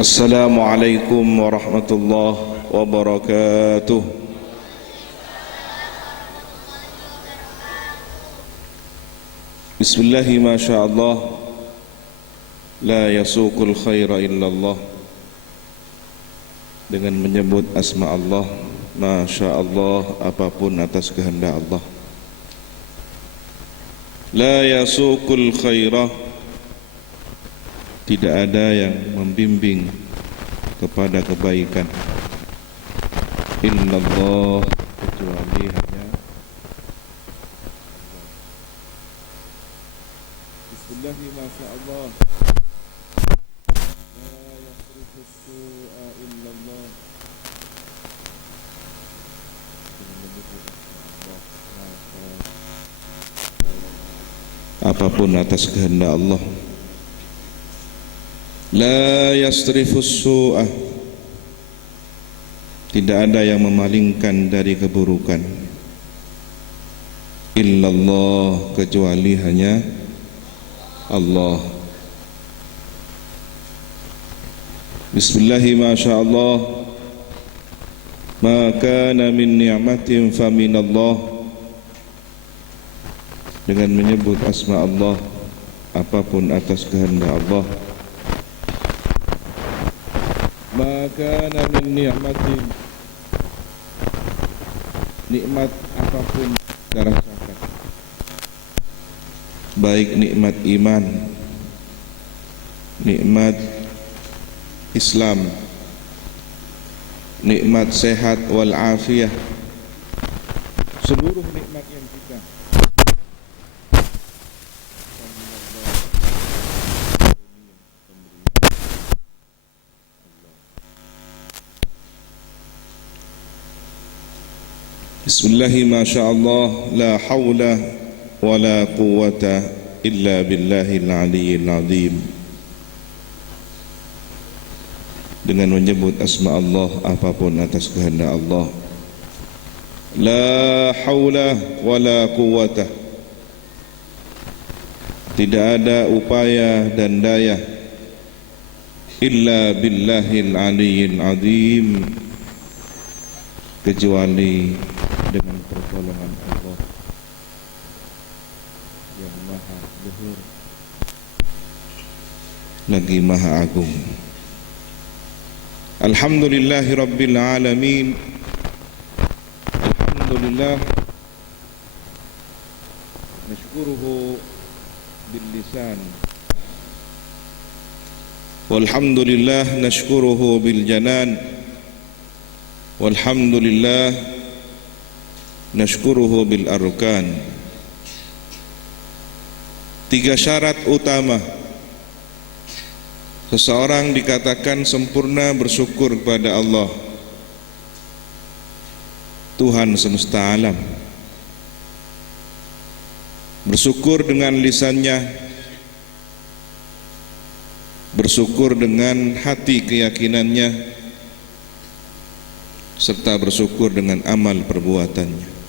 Assalamualaikum warahmatullahi wabarakatuh. Bismillahi masyaallah, la yasuqul khaira illallah. Dengan menyebut asma Allah, Masya Allah, apapun atas kehendak Allah. La yasuqul khaira, tidak ada yang membimbing kepada kebaikan illallah, kecuali hanya Bismillahi Masya Allah, la yasrifu su'a illallah. Apapun atas kehendak Allah. La yasrifus su'ah, tidak ada yang memalingkan dari keburukan illallah, kecuali hanya Allah. Bismillahi masyaallah, ma kana min ni'matin fa minallah. Dengan menyebut asma Allah, apapun atas kehendak Allah. Maka min ni'matin, nikmat apapun kita rasakan, baik nikmat iman, nikmat Islam, nikmat sehat wal afiyah, seluruh nikmat yang kita Bismillahi masyaallah, la hawla wa la quwwata illa billahil aliyyil azim. Dengan menyebut asma Allah, apapun atas kehendak Allah. La hawla wa la quwwata, tidak ada upaya dan daya illa billahil aliyyil azim, kecuali dengan pertolongan Allah yang maha luhur lagi maha agung. Alhamdulillahi rabbil alamin. Alhamdulillah, nashkuruhu bil lisan, walhamdulillah nashkuruhu bil janan, walhamdulillah nashkuruhu bil arkan. Tiga syarat utama seseorang dikatakan sempurna bersyukur kepada Allah, Tuhan semesta alam. Bersyukur dengan lisannya, bersyukur dengan hati keyakinannya, serta bersyukur dengan amal perbuatannya.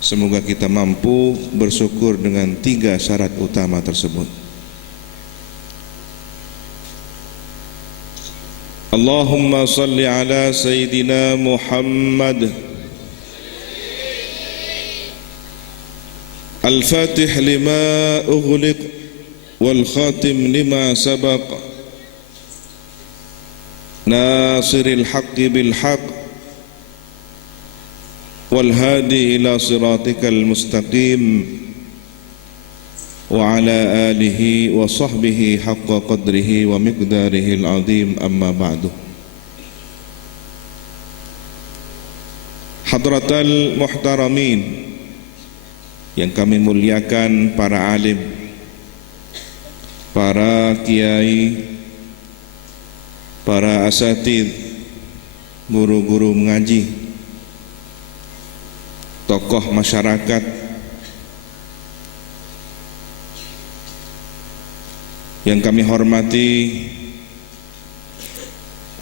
Semoga kita mampu bersyukur dengan tiga syarat utama tersebut. Allahumma salli ala Sayyidina Muhammad Al-Fatih lima ughliq wal khatim lima sabaq, Nasiril haqqi bil haqq wal hadi ila siratikal mustaqim, wa ala alihi wa sahbihi haqqa qadrihi wa miqdarihi al-azim. Amma ba'du. Hadratal muhtaramin, yang kami muliakan, para alim, para kiai, para asatidz, guru-guru mengaji, tokoh masyarakat yang kami hormati,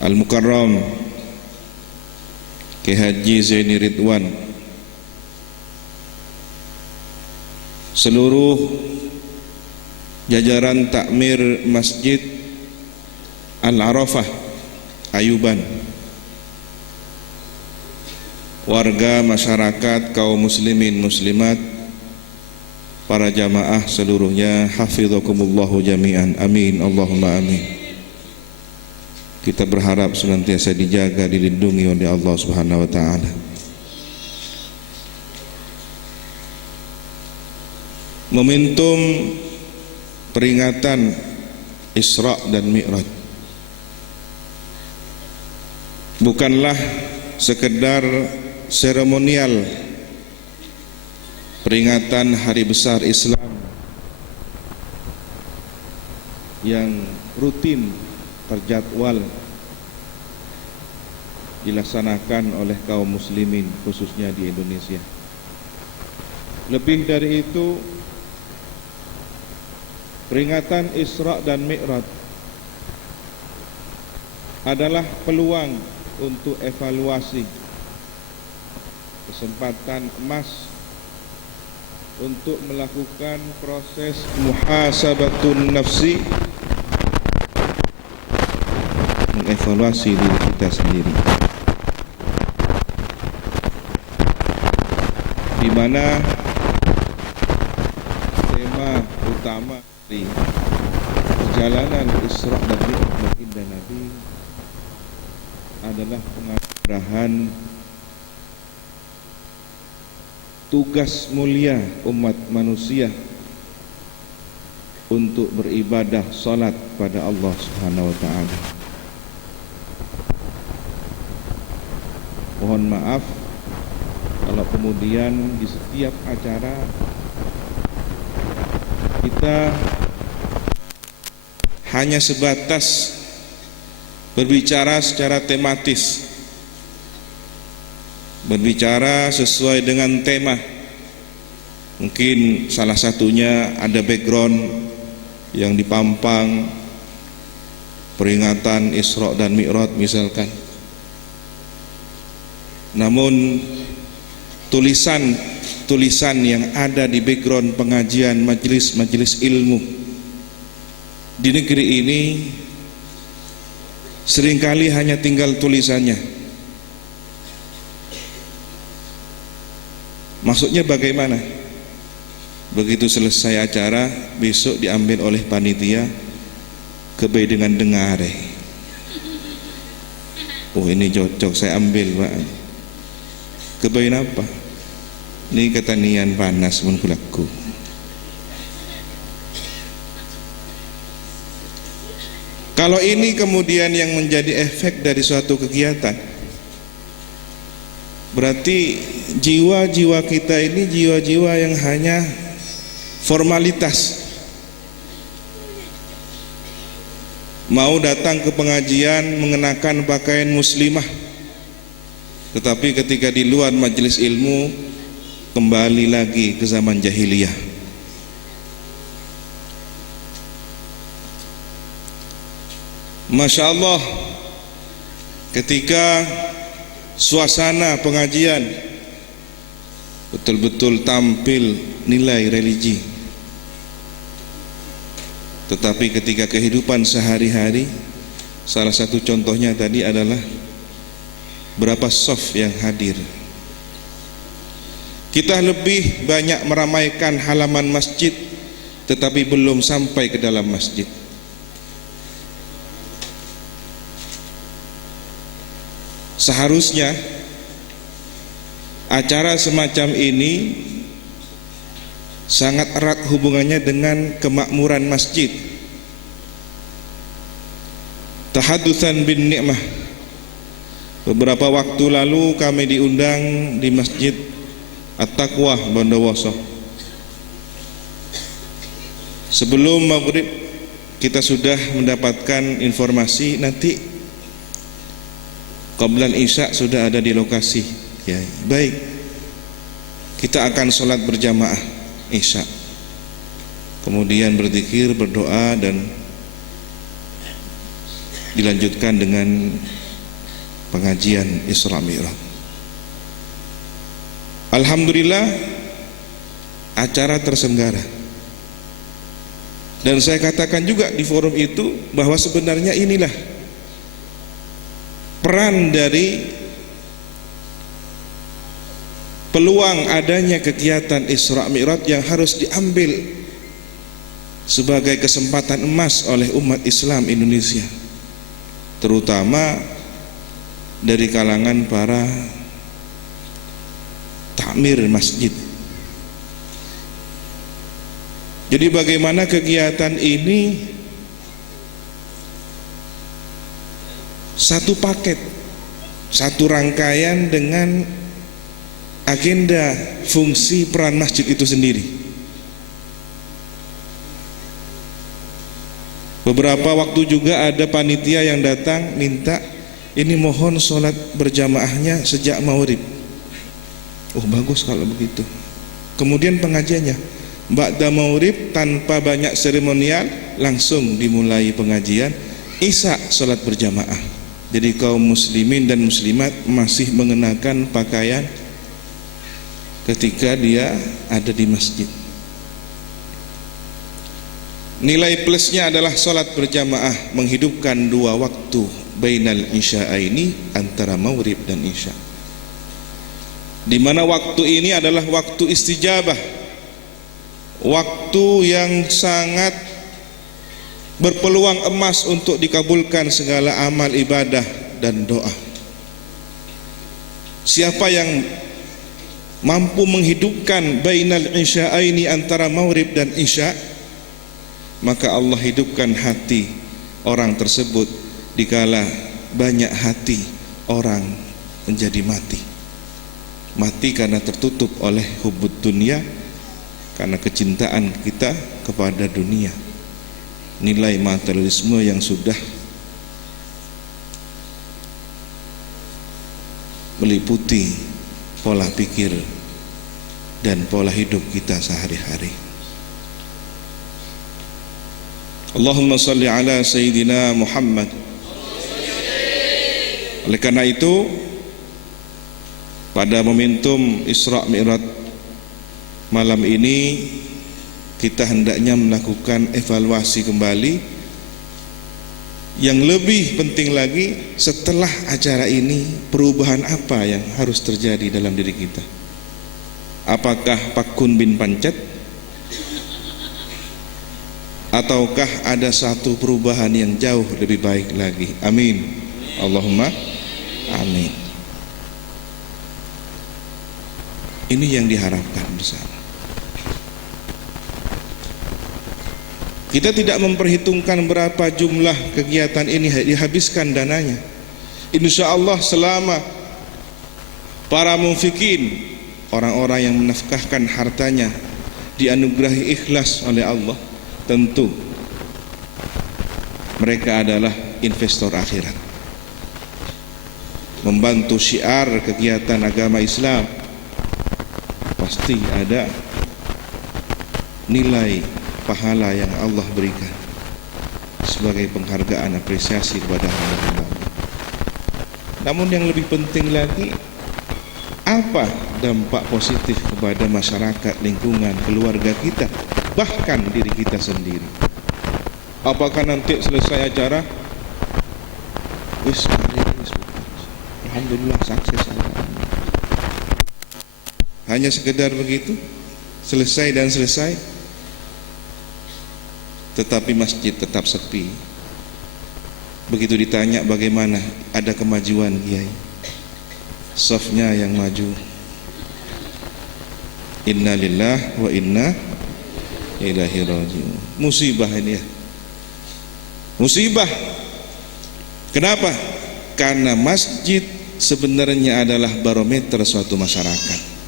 Al-Mukarram Kiai Haji Zaini Ridwan, seluruh jajaran takmir masjid Al-Arafah, Ayuban. Warga masyarakat kaum muslimin muslimat, para jamaah seluruhnya, hafizakumullahu jami'an, amin, Allahumma amin. Kita berharap senantiasa dijaga, dilindungi oleh Allah Subhanahu wa taala. Momentum peringatan Isra dan Mi'raj bukanlah sekedar seremonial peringatan hari besar Islam yang rutin terjadwal dilaksanakan oleh kaum muslimin khususnya di Indonesia. Lebih dari itu, peringatan Isra dan Mi'raj adalah peluang untuk evaluasi, kesempatan emas untuk melakukan proses muhasabatun nafsi, mengevaluasi diri kita sendiri, di mana tema utama di perjalanan Isra dan Mi'raj baginda Nabi adalah penganugerahan tugas mulia umat manusia untuk beribadah salat pada Allah Subhanahu wa taala. Mohon maaf kalau kemudian di setiap acara kita hanya sebatas berbicara secara tematis, berbicara sesuai dengan tema. Mungkin salah satunya ada background yang dipampang peringatan Isra dan Mi'raj misalkan. Namun tulisan yang ada di background pengajian majelis ilmu di negeri ini seringkali hanya tinggal tulisannya. Maksudnya bagaimana? Begitu selesai acara, besok diambil oleh panitia, kebay dengan dengare. Oh ini cocok, saya ambil Pak. Kebay apa? Ini ketanian panas mun kulaku. Kalau ini kemudian yang menjadi efek dari suatu kegiatan, berarti jiwa-jiwa kita ini jiwa-jiwa yang hanya formalitas. Mau datang ke pengajian mengenakan pakaian muslimah, tetapi ketika di luar majelis ilmu kembali lagi ke zaman jahiliyah. Masya Allah, ketika suasana pengajian betul-betul tampil nilai religi, tetapi ketika kehidupan sehari-hari, salah satu contohnya tadi adalah berapa soft yang hadir. Kita lebih banyak meramaikan halaman masjid, tetapi belum sampai ke dalam masjid. Seharusnya acara semacam ini sangat erat hubungannya dengan kemakmuran masjid. Tahadutsan bin ni'mah. Beberapa waktu lalu kami diundang di Masjid At-Taqwa Bondowoso. Sebelum maghrib kita sudah mendapatkan informasi nanti Qablan Isya sudah ada di lokasi. Ya, baik. Kita akan sholat berjamaah Isya. Kemudian berzikir, berdoa dan dilanjutkan dengan pengajian Isra Mi'raj. Alhamdulillah acara terselenggara. Dan saya katakan juga di forum itu bahwa sebenarnya inilah peran dari peluang adanya kegiatan Isra Mi'raj yang harus diambil sebagai kesempatan emas oleh umat Islam Indonesia, terutama dari kalangan para takmir masjid. Jadi bagaimana kegiatan ini satu paket, satu rangkaian dengan agenda fungsi peran masjid itu sendiri. Beberapa waktu juga ada panitia yang datang minta ini mohon sholat berjamaahnya sejak maghrib. Oh bagus kalau begitu. Kemudian pengajiannya ba'da maghrib tanpa banyak seremonial langsung dimulai pengajian, isya sholat berjamaah. Jadi kaum muslimin dan muslimat masih mengenakan pakaian ketika dia ada di masjid. Nilai plusnya adalah sholat berjamaah menghidupkan dua waktu bainal isya'aini, antara maghrib dan isya, di mana waktu ini adalah waktu istijabah, waktu yang sangat berpeluang emas untuk dikabulkan segala amal ibadah dan doa. Siapa yang mampu menghidupkan bainal isya'aini, antara maghrib dan isya, maka Allah hidupkan hati orang tersebut dikala banyak hati orang menjadi mati. Mati karena tertutup oleh hubud dunia, karena kecintaan kita kepada dunia, nilai materialisme yang sudah meliputi pola pikir dan pola hidup kita sehari-hari. Allahumma salli ala Sayyidina Muhammad. Oleh karena itu, pada momentum Isra Mi'raj malam ini kita hendaknya melakukan evaluasi kembali. Yang lebih penting lagi, setelah acara ini perubahan apa yang harus terjadi dalam diri kita? Apakah Pakun bin Pancet, ataukah ada satu perubahan yang jauh lebih baik lagi? Amin, Allahumma amin. Ini yang diharapkan bersama. Kita tidak memperhitungkan berapa jumlah kegiatan ini dihabiskan dananya. Insya Allah selama para mufikin, orang-orang yang menafkahkan hartanya, dianugerahi ikhlas oleh Allah, tentu mereka adalah investor akhirat, membantu syiar kegiatan agama Islam. Pasti ada nilai pahala yang Allah berikan sebagai penghargaan apresiasi kepada hamba-hamba. Namun yang lebih penting lagi, apa dampak positif kepada masyarakat, lingkungan, keluarga kita, bahkan diri kita sendiri? Apakah nanti selesai acara, alhamdulillah sukses, hanya sekedar begitu, selesai dan selesai, tetapi masjid tetap sepi? Begitu ditanya bagaimana, ada kemajuan kiai, safnya yang maju. Inna lillah wa inna ilaihi raji'un. Musibah ini ya, musibah. Kenapa? Karena masjid sebenarnya adalah barometer suatu masyarakat.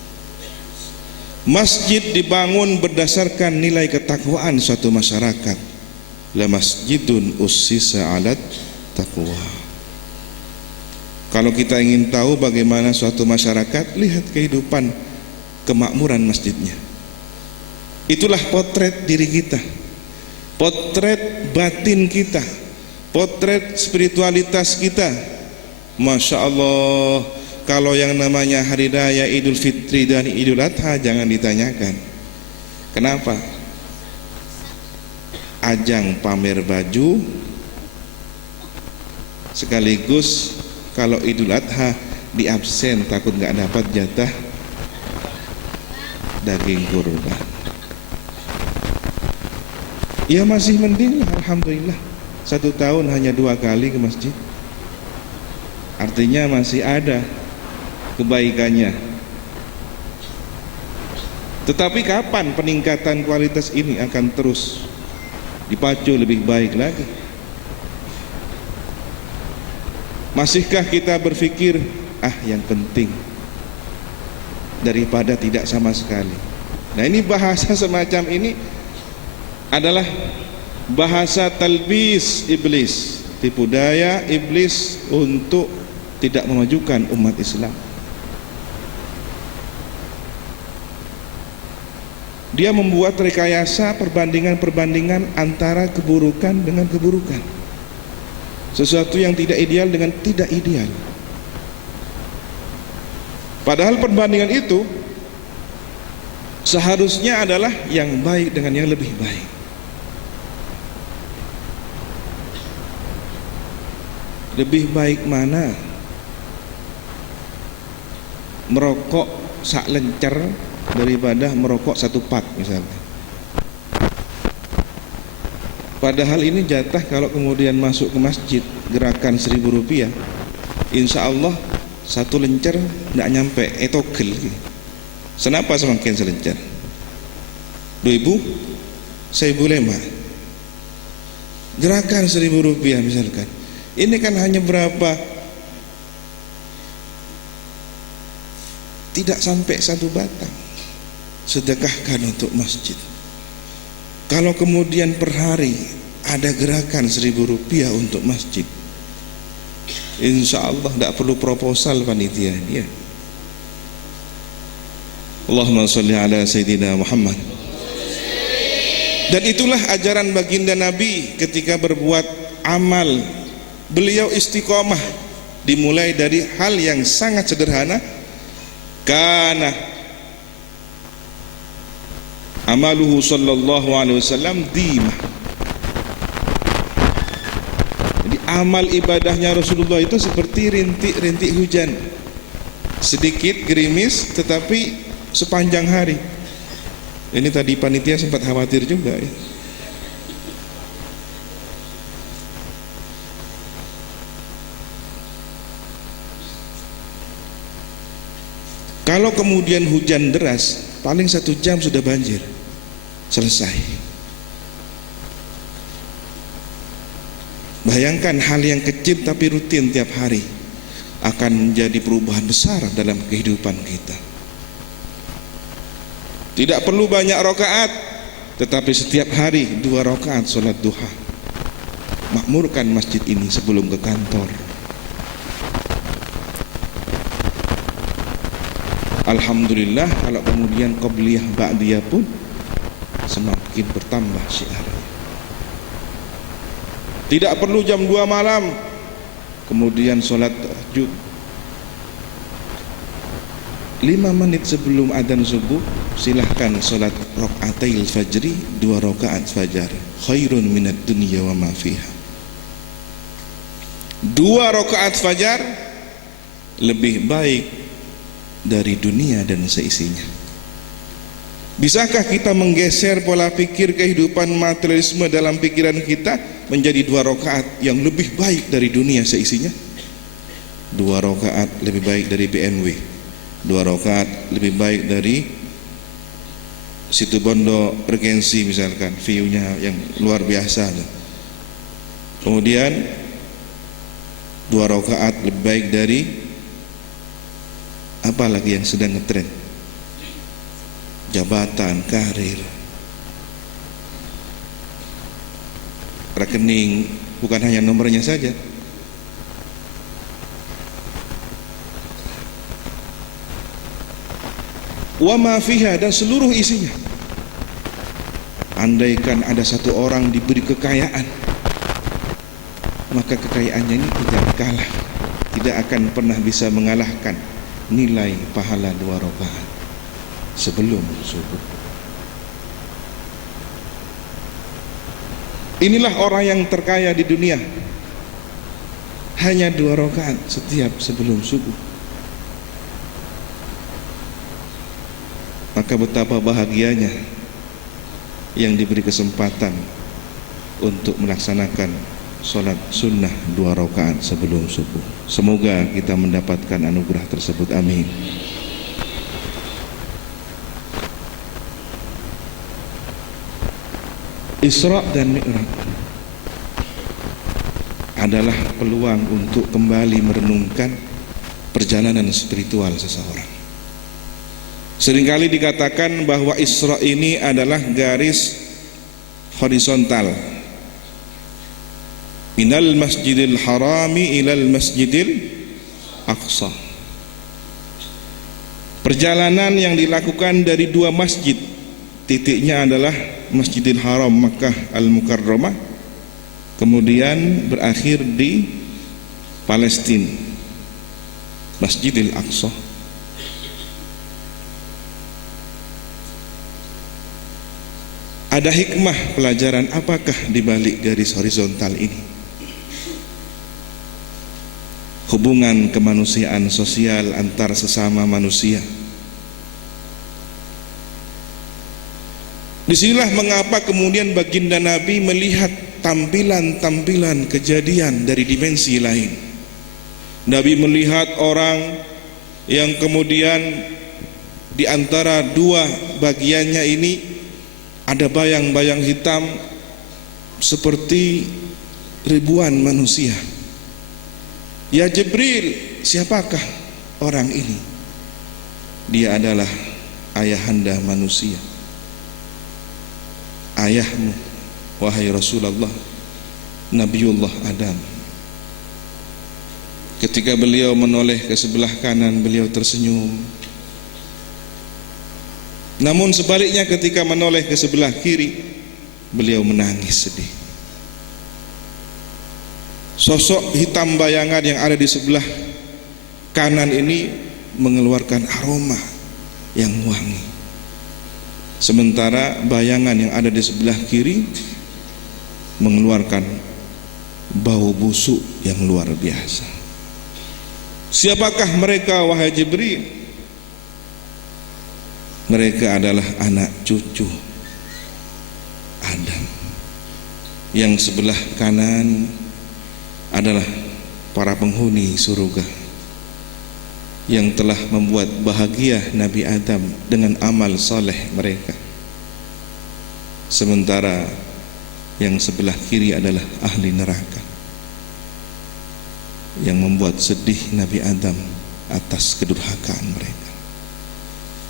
Masjid dibangun berdasarkan nilai ketakwaan suatu masyarakat. La masjidun ussisa 'alat taqwa. Kalau kita ingin tahu bagaimana suatu masyarakat, lihat kehidupan kemakmuran masjidnya. Itulah potret diri kita, potret batin kita, potret spiritualitas kita. Masya Allah, kalau yang namanya hari raya Idul Fitri dan Idul Adha jangan ditanyakan. Kenapa? ajang pamer baju, sekaligus kalau Idul Adha di absen takut nggak dapat jatah daging kurban. Ya masih mending lah, alhamdulillah. 1 tahun hanya 2 kali ke masjid, artinya masih ada kebaikannya. Tetapi kapan peningkatan kualitas ini akan terus dipacu lebih baik lagi? Masihkah kita berpikir yang penting daripada tidak sama sekali? Nah, ini bahasa semacam ini adalah bahasa talbis iblis, tipu daya iblis untuk tidak memajukan umat Islam. Dia membuat rekayasa perbandingan antara keburukan dengan keburukan, sesuatu yang tidak ideal dengan tidak ideal. Padahal perbandingan itu seharusnya adalah yang baik dengan yang lebih baik. Lebih baik mana? Merokok sak lencer daripada merokok 1 pak misalnya. Padahal ini jatah kalau kemudian masuk ke masjid gerakan Rp1.000, insya Allah 1 lencer tidak nyampe etogel. Kenapa semakin selencer? 2.000, 1.500. Gerakan Rp1.000 misalkan. Ini kan hanya berapa? Tidak sampai 1 batang. Sedekahkan untuk masjid. Kalau kemudian per hari ada gerakan Rp1.000 untuk masjid, insya Allah tidak perlu proposal panitia dia. Allahumma sholli ala Sayyidina Muhammad. Dan itulah ajaran baginda Nabi ketika berbuat amal. Beliau istiqomah, dimulai dari hal yang sangat sederhana. Kana amaluhu sallallahu alaihi wasallam dimah. Jadi amal ibadahnya Rasulullah itu seperti rintik-rintik hujan, sedikit gerimis tetapi sepanjang hari. Ini tadi panitia sempat khawatir juga ya. Kalau kemudian hujan deras, paling 1 jam sudah banjir, selesai. Bayangkan hal yang kecil tapi rutin tiap hari akan menjadi perubahan besar dalam kehidupan kita. Tidak perlu banyak rakaat, tetapi setiap hari 2 rakaat sholat duha. Makmurkan masjid ini sebelum ke kantor. Alhamdulillah kalau kemudian qabliyah ba'diyah pun semakin bertambah syiarnya. Tidak perlu jam 2 malam kemudian sholat tahajud. 5 menit sebelum adzan subuh silahkan sholat rakaatil fajri, 2 rakaat fajar, khairun minad dunya wa ma fiha. 2 rakaat fajar lebih baik dari dunia dan seisinya. Bisakah kita menggeser pola pikir kehidupan materialisme dalam pikiran kita menjadi 2 rakaat yang lebih baik dari dunia seisinya? 2 rakaat lebih baik dari BMW, 2 rakaat lebih baik dari Situ Bondo Regency misalkan, view-nya yang luar biasa. Kemudian 2 rakaat lebih baik dari apa lagi yang sedang ngetren? Jabatan, karir, rekening, bukan hanya nomornya saja. Wa ma fiha, dan seluruh isinya. Andaikan ada 1 orang diberi kekayaan, maka kekayaannya ini tidak kalah, tidak akan pernah bisa mengalahkan nilai pahala 2 rakaat sebelum subuh. Inilah orang yang terkaya di dunia, hanya 2 rakaat setiap sebelum subuh. Maka betapa bahagianya yang diberi kesempatan untuk melaksanakan sholat sunnah 2 rakaat sebelum subuh. Semoga kita mendapatkan anugerah tersebut, amin. Isra dan Mi'raj adalah peluang untuk kembali merenungkan perjalanan spiritual seseorang. Seringkali dikatakan bahwa Isra ini adalah garis horizontal, minal masjidil harami ilal masjidil aqsa. Perjalanan yang dilakukan dari 2 masjid, titiknya adalah Masjidil Haram Makkah Al-Mukarramah, kemudian berakhir di Palestina, Masjidil Aqsa. Ada hikmah pelajaran apakah di balik garis horizontal ini? Hubungan kemanusiaan sosial antar sesama manusia. Disinilah mengapa kemudian baginda Nabi melihat tampilan-tampilan kejadian dari dimensi lain. Nabi melihat orang yang kemudian di antara 2 bagiannya ini ada bayang-bayang hitam seperti ribuan manusia. Ya Jibril, siapakah orang ini? Dia adalah ayahanda manusia, ayahmu wahai Rasulullah, Nabiullah Adam. Ketika beliau menoleh ke sebelah kanan, beliau tersenyum. Namun sebaliknya ketika menoleh ke sebelah kiri, beliau menangis sedih. Sosok hitam bayangan yang ada di sebelah kanan ini mengeluarkan aroma yang wangi, sementara bayangan yang ada di sebelah kiri mengeluarkan bau busuk yang luar biasa. Siapakah mereka wahai Jibril? Mereka adalah anak cucu Adam. Yang sebelah kanan adalah para penghuni surga yang telah membuat bahagia Nabi Adam dengan amal saleh mereka. Sementara yang sebelah kiri adalah ahli neraka yang membuat sedih Nabi Adam atas kedurhakaan mereka.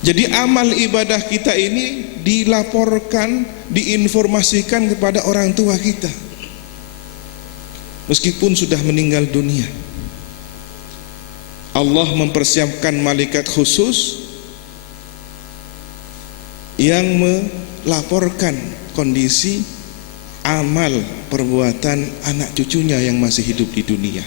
Jadi amal ibadah kita ini dilaporkan, diinformasikan kepada orang tua kita meskipun sudah meninggal dunia. Allah mempersiapkan malaikat khusus yang melaporkan kondisi amal perbuatan anak cucunya yang masih hidup di dunia.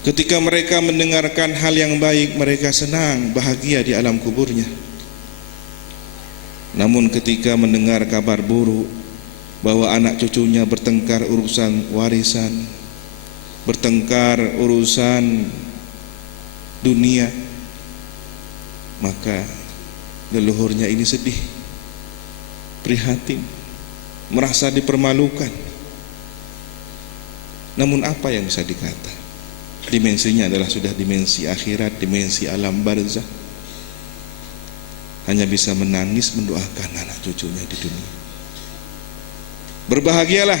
Ketika mereka mendengarkan hal yang baik, mereka senang, bahagia di alam kuburnya. Namun ketika mendengar kabar buruk bahwa anak cucunya bertengkar urusan warisan, bertengkar urusan dunia, maka leluhurnya ini sedih, prihatin, merasa dipermalukan. Namun apa yang bisa dikata? Dimensinya adalah sudah dimensi akhirat, dimensi alam barzah. Hanya bisa menangis mendoakan anak cucunya di dunia. Berbahagialah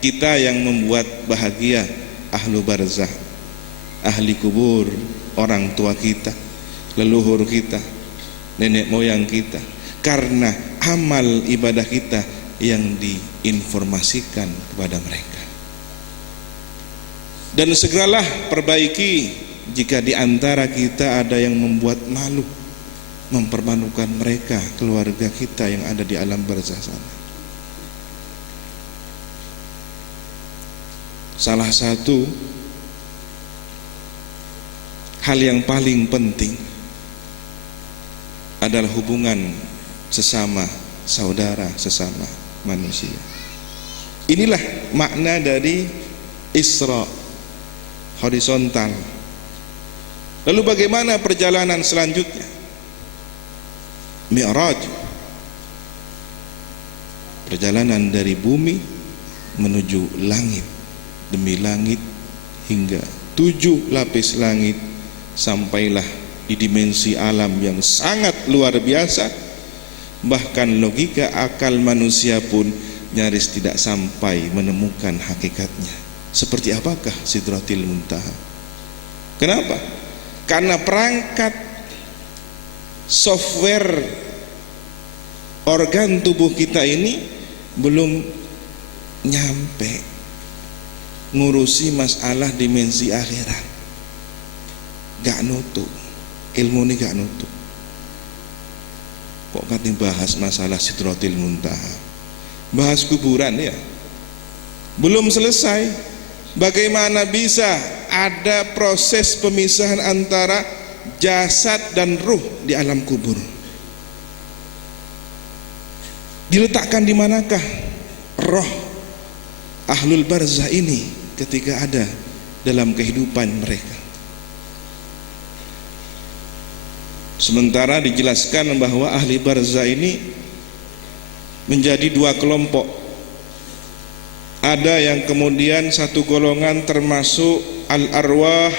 kita yang membuat bahagia ahlu barzah, ahli kubur, orang tua kita, leluhur kita, nenek moyang kita, karena amal ibadah kita yang diinformasikan kepada mereka. Dan segeralah perbaiki jika di antara kita ada yang membuat malu, mempermalukan mereka, keluarga kita yang ada di alam barzah sana. Salah satu hal yang paling penting adalah hubungan sesama saudara sesama manusia. Inilah makna dari Isra, horizontal. Lalu bagaimana perjalanan selanjutnya? Mi'raj, perjalanan dari bumi menuju langit demi langit hingga 7 lapis langit, sampailah di dimensi alam yang sangat luar biasa. Bahkan logika akal manusia pun nyaris tidak sampai menemukan hakikatnya. Seperti apakah Sidratil Muntaha? Kenapa? Karena perangkat software organ tubuh kita ini belum nyampe ngurusi masalah dimensi akhirat. Gak nutup, ilmu ini gak nutup. Kok katanya bahas masalah Sidratil Muntaha, bahas kuburan ya, belum selesai. Bagaimana bisa ada proses pemisahan antara jasad dan ruh di alam kubur? Diletakkan di manakah roh ahlul barzah ini ketika ada dalam kehidupan mereka? Sementara dijelaskan bahwa ahli barzah ini menjadi 2 kelompok. Ada yang kemudian satu golongan termasuk al-arwah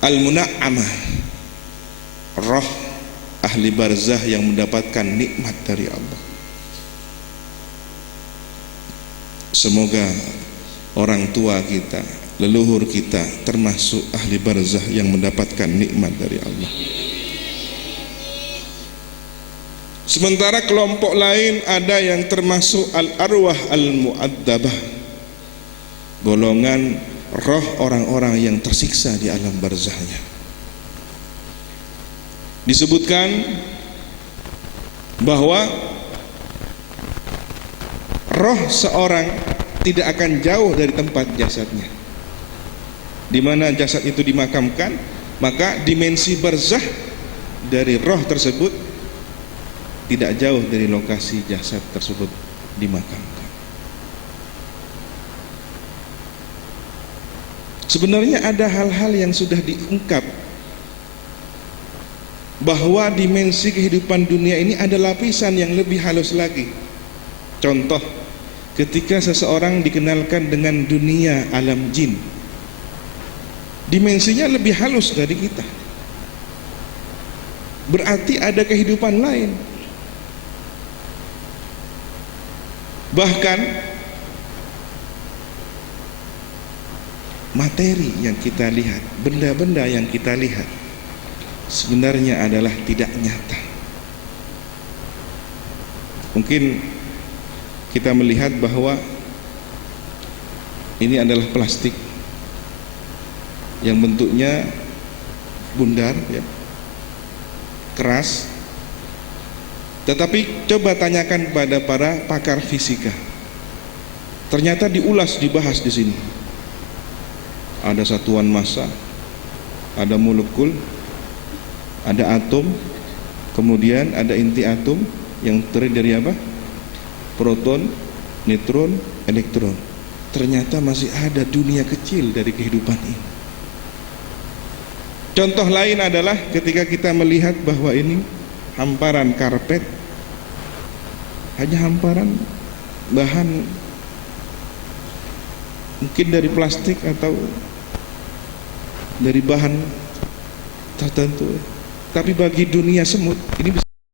al-muna'amah, roh ahli barzah yang mendapatkan nikmat dari Allah. Semoga orang tua kita, leluhur kita termasuk ahli barzah yang mendapatkan nikmat dari Allah. Sementara kelompok lain ada yang termasuk al-arwah al-mu'adzabah, golongan roh orang-orang yang tersiksa di alam barzahnya. Disebutkan bahwa roh seorang tidak akan jauh dari tempat jasadnya. Di mana jasad itu dimakamkan, maka dimensi barzah dari roh tersebut tidak jauh dari lokasi jasad tersebut dimakamkan. Sebenarnya ada hal-hal yang sudah diungkap bahwa dimensi kehidupan dunia ini ada lapisan yang lebih halus lagi. Contoh, ketika seseorang dikenalkan dengan dunia alam jin, dimensinya lebih halus dari kita. Berarti ada kehidupan lain. Bahkan materi yang kita lihat, benda-benda yang kita lihat sebenarnya adalah tidak nyata. Mungkin kita melihat bahwa ini adalah plastik yang bentuknya bundar ya, keras. Tetapi coba tanyakan pada para pakar fisika. Ternyata diulas, dibahas di sini. Ada satuan massa, ada molekul, ada atom, kemudian ada inti atom yang terdiri dari apa? Proton, neutron, elektron. Ternyata masih ada dunia kecil dari kehidupan ini. Contoh lain adalah ketika kita melihat bahwa ini hamparan karpet, hanya hamparan bahan mungkin dari plastik atau dari bahan tertentu, tapi bagi dunia semut ini bisa